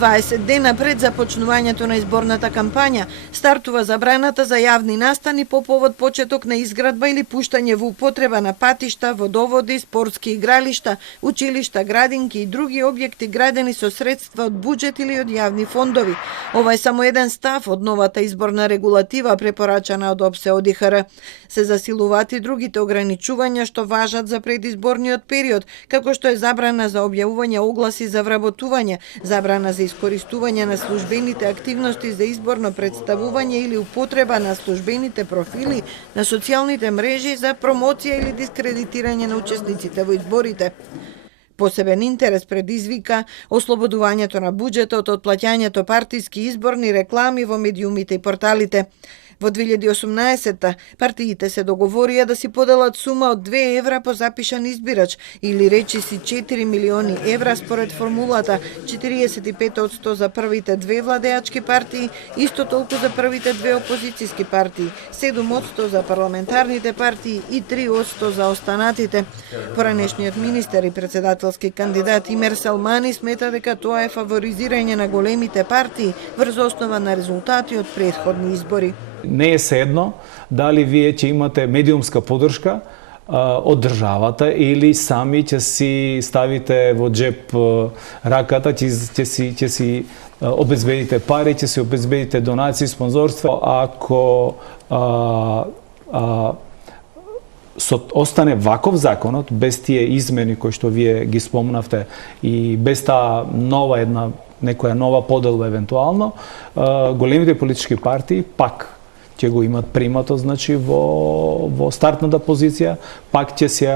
20 дена пред започнувањето на изборната кампања, стартува забраната за јавни настани по повод почеток на изградба или пуштање во употреба на патишта, водоводи, спортски игралишта, училишта, градинки и други објекти градени со средства од буџет или од јавни фондови. Ова е само еден став од новата изборна регулатива препорачана од ОПСЕ ОДИХР. Се засилуваат и другите ограничувања што важат за предизборниот период, како што е забрана за објавување огласи за вработување, забрана за искористување на службените активности за изборно представување или употреба на службените профили на социјалните мрежи за промоција или дискредитирање на учесниците во изборите. Посебен интерес предизвика ослободувањето на буџетот од плаќањето партиски изборни реклами во медиумите и порталите. Во 2018 партиите се договорија да си поделат сума од 2 евра по запишан избирач, или речиси 4 милиони евра според формулата, 45% за првите 2 владеачки партии, исто толку за првите 2 опозицијски партии, 7% за парламентарните партии и 3% за останатите. Поранешниот министер и председателски кандидат Имер Селмани смета дека тоа е фаворизирање на големите партии врз основа на резултати од претходни избори. Не е седно дали вие ќе имате медиумска поддршка од државата или сами ќе си ставите во джеп раката, ќе си обезбедите пари, ќе си обезбедите донации, спонзорство. Ако остане ваков законот, без тие измени кои што вие ги спомнавте и без таа некоја нова поделба евентуално, големите политички партии пак ќе го имат примато, значи во стартната позиција, пак ќе си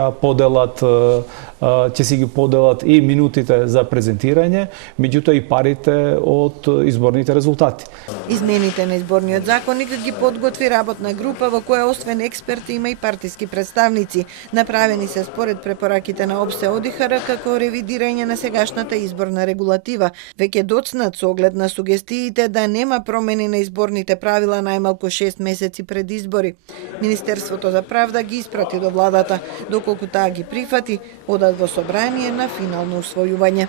ги поделат и минутите за презентирање, меѓутоа и парите од изборните резултати. Измените на изборниот законник ги подготви работна група во која освен експерти има и партиски представници. Направени се според препораките на ОПСЕ ОДИХР како ревидирање на сегашната изборна регулатива. Веќе доцнат со оглед на сугестиите да нема промени на изборните правила најмалку 6 месеци пред избори. Министерството за правда ги испрати до владата, доколку таа ги прифати, одат во собрание на финално усвојување.